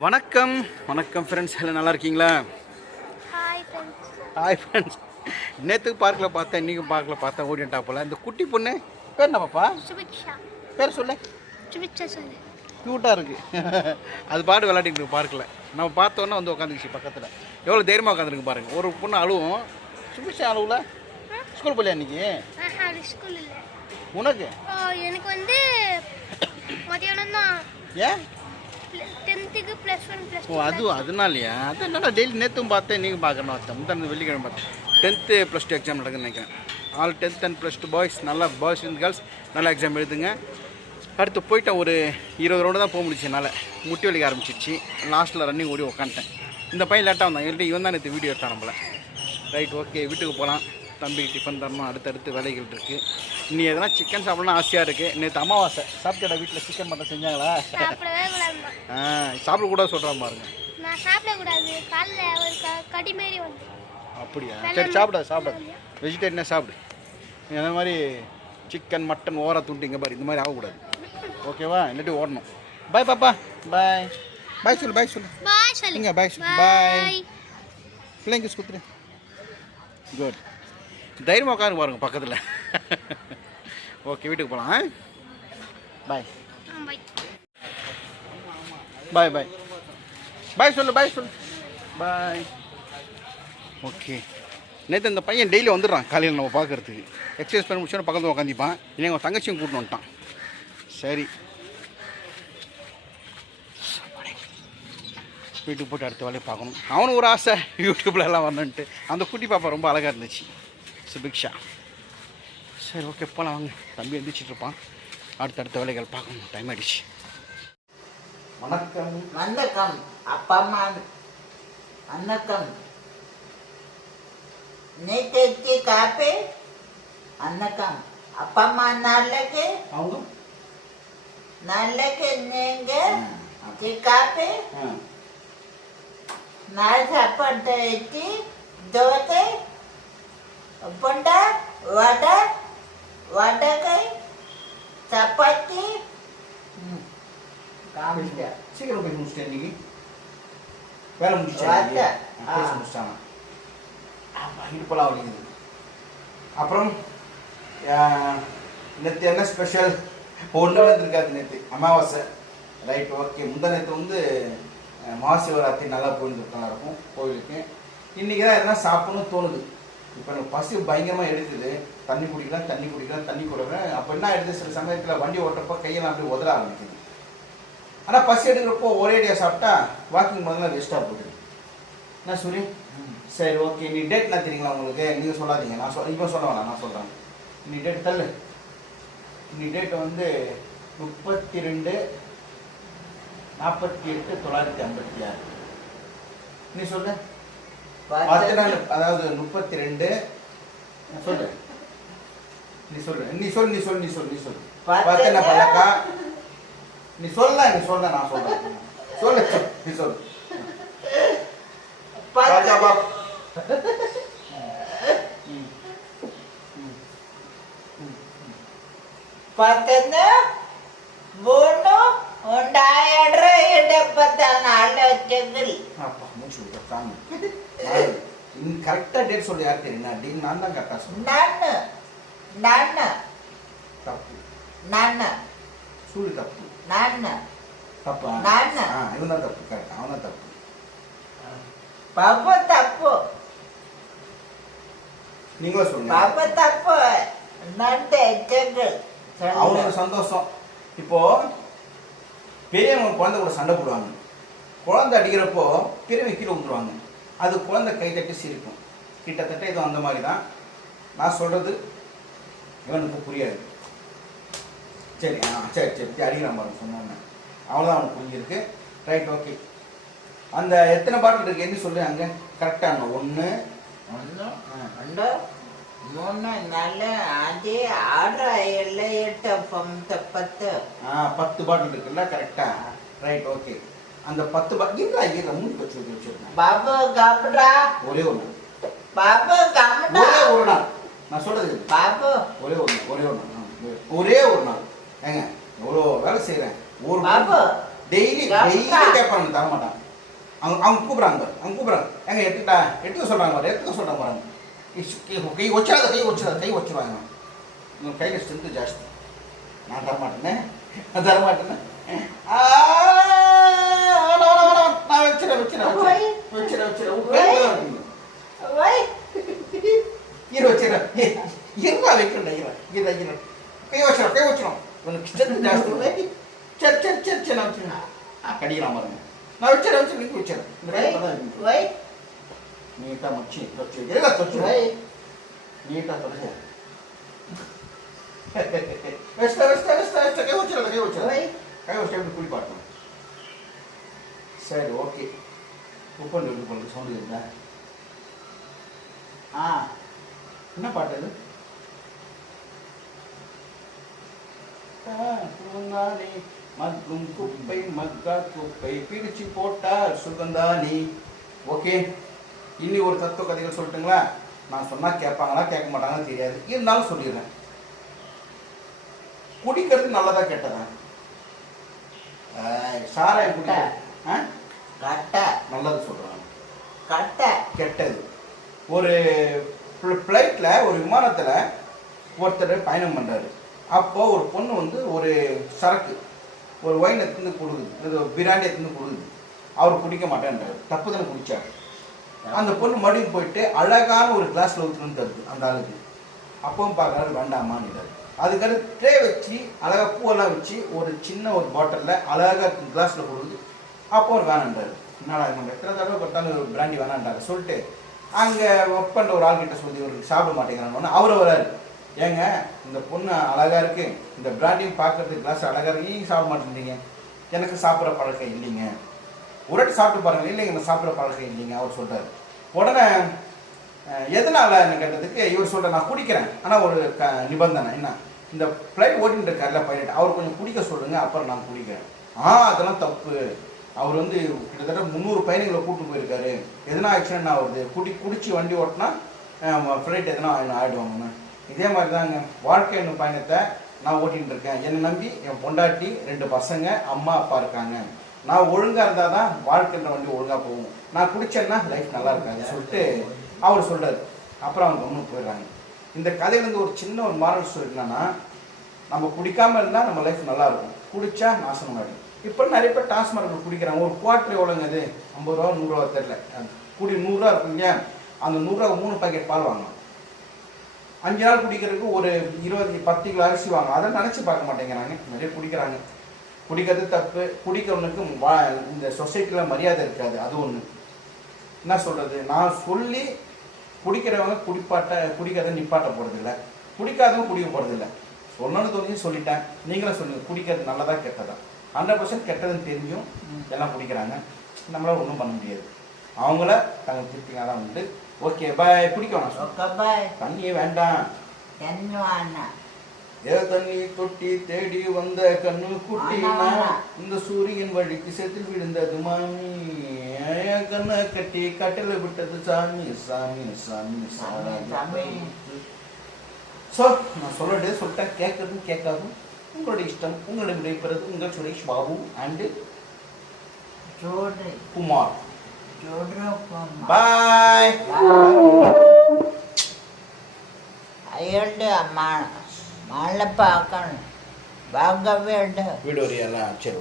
வணக்கம். வணக்கம் ஃப்ரெண்ட்ஸ் எல்லாம் நல்லா இருக்கீங்களா? ஹாய் ஃப்ரெண்ட்ஸ் நேற்று பார்க்கில் பார்த்தேன் இன்றைக்கும் பார்க்கில் பார்த்தேன் ஓடிட்டா போல. இந்த குட்டி பொண்ணு பேர் என்ன பாப்பா? சுபிக்ஷா. பேர் சொல்லு. சுபிக்ஷா க்யூட்டாக இருக்குது அது பாட்டு விளையாடிட்டு பார்க்கில் நம்ம பார்த்தோன்னே வந்து உட்காந்துருச்சு பக்கத்தில். எவ்வளோ தைரியமாக உட்காந்துருக்கு பாருங்க. ஒரு பொண்ணு அழுவும். சுபிஷா அழுவுல? ஸ்கூல் போலியா இன்னைக்கு? உனக்கு? எனக்கு வந்து மதியானம் தான் ஏன்? டென்த்துக்கு ப்ளஸ் ஒன் ப்ளஸ் ஓ அது அதனாலயா? அது என்னடா டெய்லி நேற்றும் பார்த்தேன் நீங்கள் பார்க்கணும். பார்த்தேன் முந்தான வெள்ளிக்கிழமை பார்த்தேன். டென்த்து ப்ளஸ் டூ எக்ஸாம் நடக்குதுன்னு நினைக்கிறேன். All tenth and plus two boys நல்லா பாய்ஸ் அண்ட் கேர்ள்ஸ் நல்லா எக்ஸாம் எழுதுங்க. அடுத்து போயிட்டேன் ஒரு இருபது ரவுண்டு தான் போக முடிச்சு என்னால். முட்டி வலிக்க ஆரம்பிச்சிருச்சு. லாஸ்ட்டில் ரன்னிங் ஓடி உக்காந்துட்டேன். இந்த பையன் லேட்டாக வந்தான். என்கிட்ட இவன் தான் நேற்று வீடியோ எடுத்தான் நம்மள. ரைட் ஓகே வீட்டுக்கு போகலாம் தம்பிக்கு டிஃபன் தரணும் அடுத்தடுத்து வேலைகள் இருக்குது நீ எதனா சிக்கன் சாப்பிடணும் ஆசையாக இருக்குது நேற்று அமாவாசை. சாப்பிட்டடா வீட்டில் சிக்கன் மட்டும் செஞ்சாங்களா? ஆ சாப்பிடக்கூடாது சொல்கிறான் பாருங்க. அப்படியா? சரி சாப்பிடாது சாப்பிடாது வெஜிடேரியனே சாப்பிடு. நீ அந்த மாதிரி சிக்கன் மட்டன் ஓரா துண்டு இங்கே பாரு. இந்த மாதிரி ஆகக்கூடாது. ஓகேவா இல்லாட்டி ஓடணும். பாய் பாப்பா. பாய் பாய் சொல்லு பாய் சொல்லு. பாய் சொல்லு. இங்கே பாய் சொல்லு. பாய் பிள்ளைங்க சுத்துரு குட் தைரியமாக உட்காந்து பாருங்க பக்கத்தில். ஓகே வீட்டுக்கு போகலாம் பாய் பாய் பாய் பாய் சொல்லு பாய் சொல்லு. பாய் ஓகே நேற்று இந்த பையன் டெய்லி வந்துடுறான் காலையில் நம்ம பார்க்கறதுக்கு எக்ஸசைஸ் பண்ணி முடிச்சோன்னு பக்கத்தில் உட்காந்துப்பான் இல்லை எங்கள் தங்கச்சியும் கூட்டின்னு வந்துட்டான். சரி. வீட்டுக்கு போட்டு அடுத்த வேலையை பார்க்கணும். அவனும் ஒரு ஆசை. யூடியூப்ல எல்லாம் வரணுன்ட்டு அந்த குட்டி பாப்பா ரொம்ப அழகாக இருந்துச்சு. சுபிக்ஷா. சரி ஓகே போகலாம் வாங்க. தம்பி எந்திரிச்சிட்டு இருப்பான். அடுத்தடுத்த வேலைகள் பார்க்கணும். டைம் ஆயிடுச்சு. வணக்கம். வணக்கம். அப்பா அம்மா வணக்கம். நேற்று காப்பி. வணக்கம். அப்பா அம்மா நாளைக்கு. அவங்க? நாளைக்கு நீங்க டீ காப்பி நாலு சாப்பாடு தோசை பொண்டா வடை வடகை சப்பாத்தி சீக்கிரம் போய் முடிச்சிட்டேன் இன்னைக்கு. வேலை முடிச்சிட்டேன். முடிச்சிட்டாங்க. இடுப்பெல்லாம் வலிக்குது. அப்புறம் நேற்று என்ன ஸ்பெஷல் ஒன்றும் இருந்திருக்காது நேற்று அமாவாசை. ரைட் ஓகே முந்தா நேற்று வந்து மகாசிவராத்திரி நல்லா போயிருந்துருக்கா இருக்கும் கோவிலுக்கு. இன்றைக்கி தான் எதனா சாப்பிடணும்னு தோணுது. இப்போ பசி பயங்கரமாக எடுக்குது. தண்ணி குடிக்கலாம் தண்ணி குடிக்கலாம் தண்ணி குடிக்கிறேன் அப்போ என்ன எடுத்து சில சமயத்தில் வண்டி ஓட்டுறப்போ கையெல்லாம் அப்படியே உதற ஆரம்பிக்குது. ஆனால் பசி எடுக்கிறப்போ ஒரேடியாக சாப்பிட்டா வாக்கிங் முதல்ல வேஸ்ட்டாக போகுது. என்ன சூரி? சரி ஓகே நீ டேட் நான் தெரியுங்களா உங்களுக்கு? நீங்கள் சொல்லாதீங்க. நான் சொல் இப்போ சொல்ல வேணாம். நான் சொல்கிறேன் நீ டேட் தள்ளு. நீ டேட் வந்து முப்பத்தி ரெண்டு நாற்பத்தி எட்டு தொள்ளாயிரத்தி ஐம்பத்தி ஆறு. நீ சொல்லு. அதாவது முப்பத்தி ரெண்டு சொல்லு. நீ சொல்லு. நீ சொல் நீ சொல் நீ சொல் நீ சொல் பத்து என்ன பழக்கா? நீ சொல்ல நீ சொல்ல நான் சொல்றேன். சொல்லு நீ சொல்லு. ராஜா பாப் ம். ம். പത്തിന് മൂന്ന് ഉണ്ടായിട ഇടപ്പത്താണ് ഒറ്റത്തിൽ அப்பா மூச்சு விட்ட சாமி நான் நீ கரெக்டாக டேட் சொல்லு யார் தெரியும் நான் டீன் நான் தான் கரெக்டாக சொன்னேன் നന്ന് നന്ന് தப்பு നന്ന് சூழி தப்பு നന്ന് தப்பா நான். ஆ இவன் தான் தப்பு கரெக்ட் அவன் தான் தப்பு പപ്പ തപ്പ് நீங்களும் சொல்லுங்க പപ്പ തപ്പ് രണ്ട് എറ്റങ്ങൾ அவனுக்கு சந்தோஷம் இப்போ பெரியவங்க குழந்தை கூட சண்டை போடுவாங்க. குழந்தை அடிக்கிறப்போ பிறவி கீழே விழுந்துருவாங்க. அது குழந்தை கை சிரிக்கும். கிட்டத்தட்ட இது அந்த மாதிரி தான் நான் சொல்கிறது இவனுக்கு புரியாது. சரி ஆ சரி சரி அடிக்கிறான் பாருங்க சொன்னோன்னே. அவ்வளோதான் அவனுக்கு புரிஞ்சிருக்கு. ரைட் ஓகே அந்த எத்தனை பாட்டில் இருக்குது என்ன சொல்கிறேன் அங்கே கரெக்டாக ஒன்று ஒன்று ரெண்டு? ಮೂರ್ನ ನಾಲ್ಕು ಅದೇ ಆರ್ಡ್ರ ಎಲ್ಲ ಎಟ್ಟು ಪಂತ ಪತ್ತು ஆ பத்து பாட்டில் இருக்குல்ல கரெக்டா ரைட் ஓகே அந்த பத்து பாட்டில் இல்லை ஐயா மூணு வச்சு வச்சுருக்கேன். ಬಾಬು ಗಬ್ರ நான் சொல்றது கேளு. ಬಾಬು ஒரே ஒரு நாள் ஒரே ஒரு நாள். ஒரு வேலை செய்கிறேன் ஒரு பாபு. டெய்லி டெய்லி ஏப்பா. கேட்பாங்க மாட்டான் அவங்க அவங்க கூப்பிட்றாங்க அவங்க கூப்பிடுறாங்க. ஏங்க எடுத்துட்டா? எடுத்துக்க சொல்கிறாங்க பாரு எடுத்துக்க சொல்கிறாங்க பாருங்க. கை கை வச்சிடாத கை வச்சிடாத கை வச்சிருவாங்க இவங்க கையில் ஸ்ட்ரென்த்து ஜாஸ்தி நான் தர மாட்டேனே நான் தர மாட்டேனே ஆ, வேணாம், வேணாம், வேணாம். நான் வச்சிடறேன் வச்சிடறேன் ஒய். வச்சிடறேன் வச்சிடறேன் உங்க ஒய். கையில தான் வைக்கணும். ஓய் இரு வச்சிடறேன் இருவா வைக்கிறேன் இரு இரு இரு கை வச்சிடும் கை வச்சிடும் உனக்கு ஸ்ட்ரென்த் ஜாஸ்தி சரி சரி சரி சரி நான் வச்சிடறேன் கடிக்கலாம் பாருங்க நான் வச்சிடறேன் வச்சிடறேன் நீங்க வச்சிடறேன் இந்த ஓய் கையில தான் இருக்கு. ஓய் நீட்டா மச்சி வச்சு எல்லாம் தொச்சு ஓய் நீட்டா தொச்சு வெஸ்ட வெஸ்ட வெஸ்ட வெஸ்ட கை வச்சிடல கை வச்சிடல ஓய் கை வச்சு எப்படி குளிப்பாட்டணும் சரி ஓகே உப்பு எப்படி பண்ணுறது சவுண்டு இருந்தா ஆ என்ன பாட்டு அது பூங்கானே மக்கும் குப்பை மக்கா குப்பை பிரிச்சு போட்டால் சுகந்தானி ஓகே இன்னி ஒரு தத்துவ கதைகள் சொல்லட்டுங்களா? நான் சொன்னா கேட்பாங்களா கேட்க மாட்டாங்கன்னு தெரியாது. இருந்தாலும் சொல்லிடுறேன். குடிக்கிறது நல்லதா கெட்டதா? சாராயம் குடிக்கிறது ஆ? கட்டை. நல்லது சொல்றாங்க. கட்டை. கெட்டது. ஒரு ஃப்ளைட்டில் ஒரு விமானத்தில் ஒருத்தர் பயணம் பண்ணுறாரு அப்போ ஒரு பொண்ணு வந்து ஒரு சரக்கு ஒரு ஒயின் எடுத்துன்னு கொடுக்குது. பிராண்டி எடுத்துன்னு கொடுக்குது. அவர் குடிக்க மாட்டேன்றாரு. தப்பு தானே குடிச்சார். அந்த பொண்ணு மறுபடியும் போயிட்டு அழகான ஒரு கிளாஸில் ஊற்றுன்னு தருது அந்த ஆளுக்கு. அப்பவும் பார்க்கறது வேண்டாமான்னு அதுக்கடுத்து ட்ரே வச்சு அழகா பூவெல்லாம் வச்சு ஒரு சின்ன ஒரு பாட்டிலில் அழகாக கிளாஸில் கொடுக்குது அப்போ ஒரு வேணான்றாரு. என்னடா இவங்க எத்தனை தடவை பார்த்தாலும் ஒரு பிராண்டி வேணான்றாரு. சொல்லிட்டு அங்கே ஒர்க் பண்ணுற ஒரு ஆள்கிட்ட சொல்லி ஒரு சாப்பிட மாட்டேங்கிறான்னு அவர் வராரு ஏங்க இந்த பொண்ணு அழகாக இருக்குது இந்த பிராண்டியும் பார்க்கறதுக்கு கிளாஸ் அழகாக இருக்கு. நீங்க சாப்பிட மாட்டேங்கிறீங்க எனக்கு சாப்பிட்ற பழக்கம் இல்லைங்க. ஒரு சாப்பிட்டு பாருங்க இல்லைங்க எனக்கு சாப்பிட்ற பழக்கம் இல்லைங்க அவர் சொல்கிறார் உடனே எதனாலன்னு கேட்டதுக்கு இவர் சொல்கிற நான் குடிக்கிறேன். ஆனால் ஒரு க நிபந்தனை என்ன? இந்த ஃப்ளைட் ஓட்டிட்டு இருக்கார்ல பைலட் அவர் கொஞ்சம் குடிக்க சொல்லுங்க அப்புறம் நான் குடிக்கிறேன். ஆ அதெல்லாம் தப்பு. அவர் வந்து கிட்டத்தட்ட முந்நூறு பயணிகளை கூட்டு போயிருக்காரு. எதனா ஆக்சிடென்ட் ஆகுது? குடி குடிச்சு வண்டி ஓட்டினா ஃப்ளைட் எதனா ஆயிடுவாங்கன்னு. இதே மாதிரி தாங்க வாழ்க்கை என்னும் பயணத்தை நான் ஓட்டிட்டு இருக்கேன் என்னை நம்பி என் பொண்டாட்டி ரெண்டு பசங்க அம்மா அப்பா இருக்காங்க. நான் ஒழுங்காக இருந்தால் தான் வாழ்க்கைன்ற வண்டி ஒழுங்காக போகும். நான் குடிச்சேன்னா லைஃப் நல்லா இருக்காது சொல்லிட்டு அவர் சொல்கிறார் அப்புறம் அவங்க ஒன்று போயிடுறாங்க. இந்த கதையிலேருந்து ஒரு சின்ன ஒரு மாரல் ஸ்டோரி என்னன்னா நம்ம குடிக்காமல் இருந்தால் நம்ம லைஃப் நல்லா இருக்கும். குடிச்சா நாசம் ஆகிடும் இப்போ நிறைய பேர் டாஸ்மார்க்கில் குடிக்கிறாங்க. ஒரு குவார்டர் எவ்வளோங்க அது ஐம்பது ரூபா நூறுரூவா தெரில குடி நூறுரூவா இருக்குங்க அந்த நூறுரூவா மூணு பாக்கெட் பால் வாங்கலாம். அஞ்சு நாள் குடிக்கிறதுக்கு ஒரு இருபது பத்து கிலோ அரிசி வாங்கலாம். அதை நினச்சி பார்க்க மாட்டேங்கிறாங்க. நிறைய குடிக்கிறாங்க. குடிக்கிறது தப்பு. குடிக்கிறவனுக்கு வா இந்த சொசைட்டியில் மரியாதை இருக்காது. அது ஒன்று என்ன சொல்கிறது நான் சொல்லி குடிக்கிறவங்க குடிப்பாட்ட குடிக்கிறத நிப்பாட்ட போகிறதில்ல குடிக்காதவங்க குடிக்க போகிறதில்ல சொல்லணும்னு தோணி சொல்லிட்டேன். நீங்களும் சொல்லுங்கள் குடிக்கிறது நல்லதாக கெட்டதா? ஹண்ட்ரட் பர்சன்ட் கெட்டதுன்னு தெரியும் எல்லாம் குடிக்கிறாங்க. நம்மளால் ஒன்றும் பண்ண முடியாது. அவங்கள தங்க திருப்தியாக தான் உண்டு. ஓகே பாய் குடிக்க வேணாம். தண்ணியே வேண்டாம். ஏதண்ணி தொட்டி தேடி வந்த கண்ணு குட்டி இந்த சூரியன் வழிக்கு செத்து விழுந்தது மாமி கண்ணை கட்டி கட்டில விட்டது? சாமி சாமி சாமி சாமி. ஸோ நான் சொல்லிட்டு சொல்லிட்டேன் கேட்கறதும் கேட்காதும் உங்களுடைய இஷ்டம் உங்களுடைய விடைபெறது உங்கள் சுரேஷ் பாபு அண்டு குமார். பாய் அயோண்டு அம்மா. வாழப்பாக்கம் வாங்க வேண்டும். வீடு வரையெல்லாம் சரி